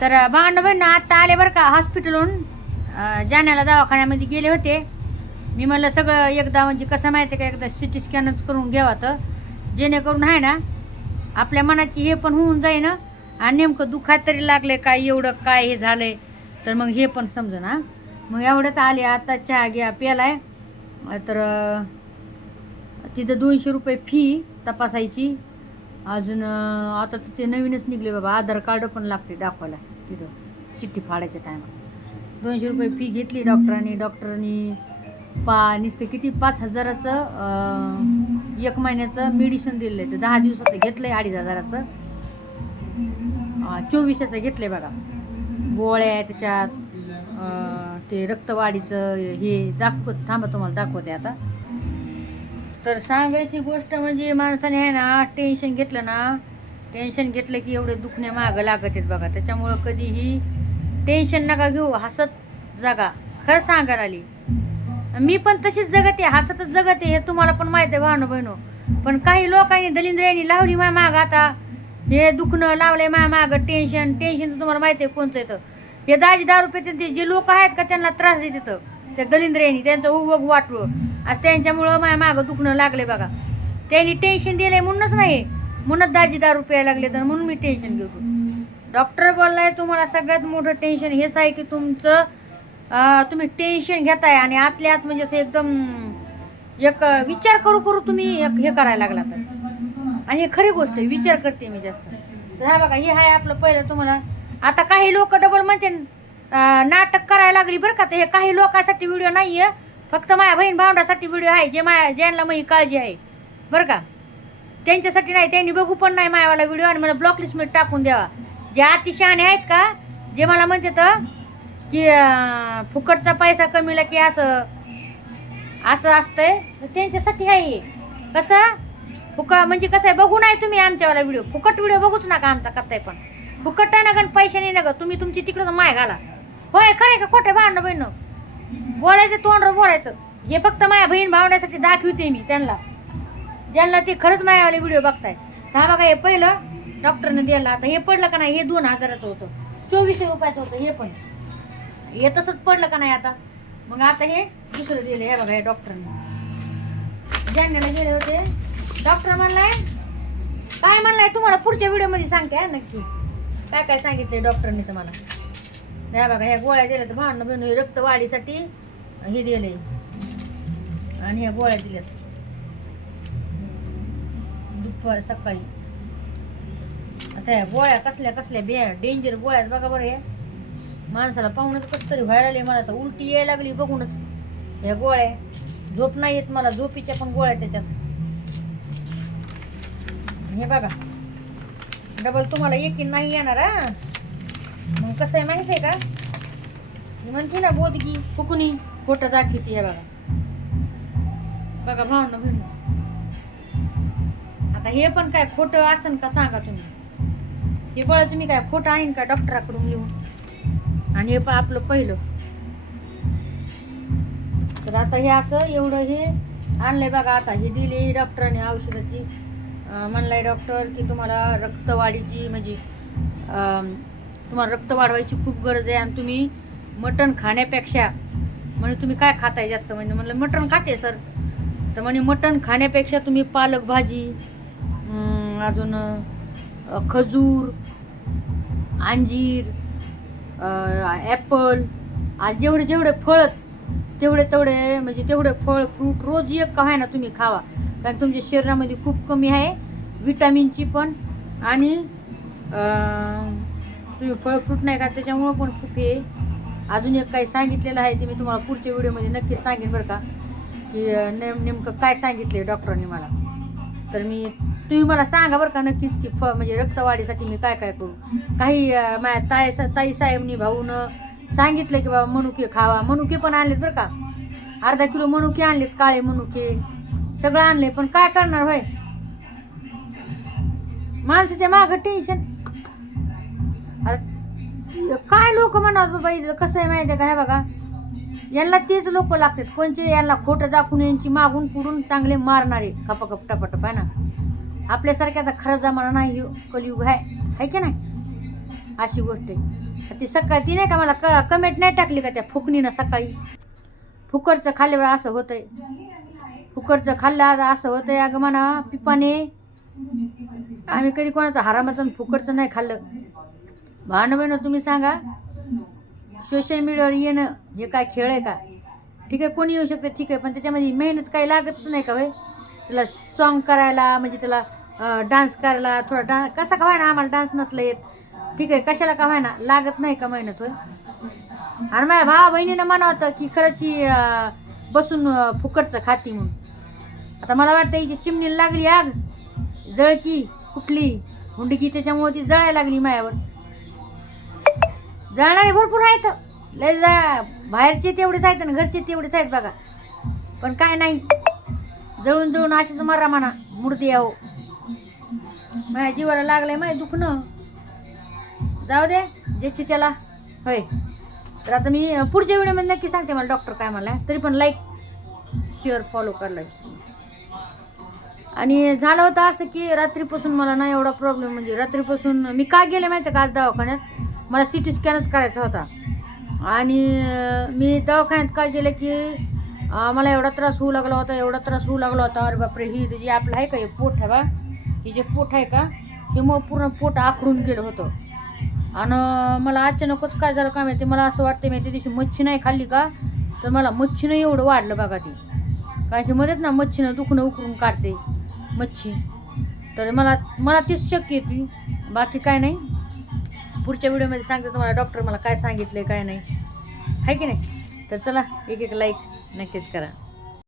तर भांड आत्ता आले बरं का हॉस्पिटलहून जाण्याला दवाखान्यामध्ये गेले होते. मी म्हणलं सगळं एकदा म्हणजे कसं माहिती आहे का? एकदा सी टी स्कॅनच करून घ्यावा तर जेणेकरून आहे ना आपल्या मनाची हे पण होऊन जाईन आणि नेमकं दुखात तरी लागले काय एवढं काय हे झालंय? तर मग हे पण समजा ना मग एवढ्यात आले आता चहा घ्या प्यालाय. तर तिथं दोनशे रुपये फी तपासायची. अजून आता तर ते नवीनच निघले बाबा. आधार कार्ड पण लागते दाखवायला तिथं. चिठ्ठी फाडायच्या टायमात दोनशे रुपये फी घेतली डॉक्टरांनी. डॉक्टरांनी पा नुसतं किती? पाच हजाराचं एक महिन्याचं मेडिसिन दिलं आहे तर दहा दिवसाचं घेतलं आहे अडीच हजाराचं. चोवीसाचं घेतलं आहे बघा. गोळ्या त्याच्यात ते रक्तवाढीचं हे दाखवत थांबा तुम्हाला दाखवते आता. तर सांगायची गोष्ट म्हणजे माणसाने आहे ना टेन्शन घेतलं ना टेन्शन घेतलं की एवढे दुखणे मागं लागत आहेत बघा. त्याच्यामुळं कधीही टेन्शन नका घेऊ हसत जागा. खरं सांगायला आली. मी पण तशीच जगते हसतच जगते हे तुम्हाला पण माहीत आहे भावनो बहिणो पण काही लोकांनी दलिंद्रयांनी लावली माय माग आता. हे दुखणं लावलंय माय माग टेन्शन टेन्शन तर तुम्हाला माहिती आहे कोणचं येतं हे दाजी दारू पेते जे लोक आहेत का त्यांना त्रास देत तर त्या दलिंद्रयांनी त्यांचं उवग वाटलं आज त्यांच्यामुळं माझ्या मागं दुखणं लागले बघा. त्यांनी टेन्शन दिले म्हणूनच नाही. म्हणूनच दाजी दारू प्यायला लागले तर म्हणून मी टेन्शन घेतो. डॉक्टर बोललाय तुम्हाला सगळ्यात मोठं टेन्शन हेच आहे की तुमचं तुम्ही टेन्शन घेताय आणि आतल्या आत म्हणजे असं एकदम एक विचार करू करू तुम्ही एक हे करायला लागला तर. आणि हे खरी गोष्ट आहे विचार करते मी जास्त. तर हा बघा हे आहे आपलं पहिलं तुम्हाला. आता काही लोक डबल म्हणते नाटक करायला लागली बरं का तर हे काही लोकांसाठी व्हिडिओ नाही आहे फक्त माझ्या बहीण भावंडासाठी व्हिडिओ आहे जे माया ज्यांना माझी काळजी आहे. बरं का? त्यांच्यासाठी नाही त्यांनी बघू पण नाही मायावाला व्हिडिओ आणि मला ब्लॉक लिस्टमध्ये टाकून द्यावा. जे अतिशहाणे आहेत का? जे मला म्हणते तर की फुकटचा पैसा कमीला की असं असं असतंय तर त्यांच्यासाठी आहे हे. कसं? फुका म्हणजे कसं आहे बघू नाही तुम्ही आमच्यावाला व्हिडिओ फुकट व्हिडिओ बघूच नका आमचा कत्ताय पण. फुकट आहे ना गण पैसे नाही ना तुम्ही तुमची तिकडं माय घाला. होय खरे का खोटे भांडणं बहिण? बोलायचं तोंडवर बोलायचं. हे फक्त माझ्या बहीण भावण्यासाठी दाखवते मी त्यांना. ज्यांना ते खरंच माझ्यावाले व्हिडिओ बघताय तर हा बघा हे पहिलं डॉक्टरने दिलं आता हे पडलं का नाही? हे दोन हजाराचं होतं. चोवीसशे रुपयाचं होतं हे पण. हे तसंच पडलं का नाही आता? मग आता हे दुसरं दिलं. हे बघा हे डॉक्टरने ज्यांना गेले होते. डॉक्टर म्हणलाय काय म्हणलाय तुम्हाला? पुढच्या व्हिडिओमध्ये सांगते नक्की. काय काय सांगितलंय डॉक्टरने तुम्हाला हे बघा ह्या गोळ्या दिल्या तर भांडणं बिणं रक्त वाढीसाठी हे दिले. आणि ह्या गोळ्या दिल्यात. दुपार सकाळी. आता ह्या गोळ्या कसल्या कसल्या बे डेंजर गोळ्या बघा बरं ह्या माणसाला पाहूनच कसं तरी व्हायला लागली मला तर उलटी यायला लागली बघूनच. ह्या गोळ्या. झोप नाही येत मला झोपीच्या पण गोळ्या त्याच्यात. हे बघा. डबल तुम्हाला एकीन नाही येणार हा. मग कसं आहे माहिती आहे का? म्हणते ना बोदगी फुकुनी खोटं दाखवते हे बघा. बघा भावनं भिन्न आता हे पण काय खोटं असन का सांगा तुम्ही? हे बळ तुम्ही काय खोटं आहे का डॉक्टराकडून लिहून? आणि हे पण आपलं पहिलं. तर आता हे असं एवढं हे आणलंय बघा आता. हे दिली डॉक्टरांनी औषधाची. म्हणलाय डॉक्टर की तुम्हाला रक्तवाढीची म्हणजे तुम्हाला रक्त वाढवायची खूप गरज आहे आणि तुम्ही मटण खाण्यापेक्षा म्हणे तुम्ही काय खाताय जास्त? म्हणजे म्हणलं मटण खाते सर. तर म्हणे मटण खाण्यापेक्षा तुम्ही पालक भाजी अजून खजूर अंजीर ॲपल आज जेवढे जेवढे फळ तेवढे तेवढे म्हणजे तेवढे फळ फ्रूट रोज एक का आहे ना तुम्ही खावा. कारण तुमच्या शरीरामध्ये खूप कमी आहे विटॅमिनची पण. आणि तुम्ही फळ फ्रूट नाही खात त्याच्यामुळं पण खूप हे अजून एक काही सांगितलेलं आहे ते मी तुम्हाला पुढच्या व्हिडिओमध्ये नक्कीच सांगेन बरं का की नेम नेमकं काय सांगितलं डॉक्टरांनी मला. तर मी तुम्ही मला सांगा बरं का नक्कीच की फ म्हणजे रक्तवाढीसाठी मी काय काय करू. काही माझ्या ताई ताई साहेबनी भाऊनं सांगितलं की बाबा मनुके खावा. मनुके पण आणलेत बरं का. अर्धा किलो मनुके आणलेत काळे मनुके. सगळं आणले पण काय करणार भाई माणसाच्या मागं टेन्शन अरे काय लोक म्हणतात बाबा इथं कसं आहे माहिती आहे का? हे बघा. यांना तेच लोक लागतात. कोणचे? यांना खोटं दाखवून यांची मागून पुढून चांगले मारणारे. खपाखप टपाटप आहे ना? आपल्यासारख्याचा खरा जमाना नाही कलयुग कलियुग आहे. आहे की नाही? अशी गोष्ट आहे. ती सकाळी ती नाही का मला क कमेंट नाही टाकली का त्या फुकणीनं सकाळी? फुकरचं खाल्ल्यावर असं होतंय. फुकरचं खाल्लं आता असं होतंय अगं म्हणा पिपाने आम्ही कधी कोणाचं हरामाचं आणि फुकरचं नाही खाल्लं. भावना बहिणं तुम्ही सांगा. सोशल मीडियावर येणं हे काय खेळ आहे का? ठीक आहे कोणी येऊ शकतं? ठीक आहे पण त्याच्यामध्ये मेहनत काही लागतच नाही का भाई त्याला सॉन्ग करायला म्हणजे त्याला डान्स करायला थोडा डान्स कसा का व्हायना आम्हाला डान्स नसला येत? ठीक आहे कशाला का व्हायना? लागत नाही का मेहनत होय आणि माझ्या भावा बहिणीनं म्हणावतं की खरंच ही बसून फुकटचं खाती म्हणून. आता मला वाटतं हिची चिमणी लागली आग. जळकी कुठली? हुंडकी त्याच्यामुळे ती जळायला लागली मायावर. जाणारे भरपूर आहेत. लय जा बाहेरचे तेवढेच आहेत आणि घरचे तेवढेच आहेत बघा. पण काय नाही. जळून जळून अशीच मरा म्हणा मूर्ती आहो माझ्या जीवाला लागलंय माय दुखणं. जाऊ दे ज्याची त्याला. होय. तर आता मी पुढच्या व्हिडिओमध्ये नक्की सांगते मला डॉक्टर काय मला तरी पण लाईक शेअर फॉलो करलाय. आणि झालं होतं असं की रात्रीपासून मला ना एवढा प्रॉब्लेम म्हणजे रात्रीपासून मी का गेले माहिती का आज दवाखान्यात? मला सी टी स्कॅनच करायचा होता. आणि मी दवाखान्यात काय केलं की मला एवढा त्रास होऊ लागला होता एवढा त्रास होऊ लागला होता. अरे बापरे ही जे आपलं आहे का हे पोट आहे बा? हे जे पोट आहे का? ते मग पूर्ण पोट आखडून गेलं होतं. आणि मला अचानकच काय झालं काय माहिती? मला असं वाटतं माहिती त्या दिवशी मच्छी नाही खाल्ली का? तर मला मच्छीनं एवढं वाढलं बघा ती. कारण की मध्येच ना मच्छीनं दुखणं उकरून काढते मच्छी. तर मला मला तीच शक्य येते बाकी काय नाही. पुढच्या व्हिडिओमध्ये सांगते तुम्हाला डॉक्टर मला काय सांगितलं काय नाही. आहे की नाही? तर चला एक एक लाईक नक्कीच करा.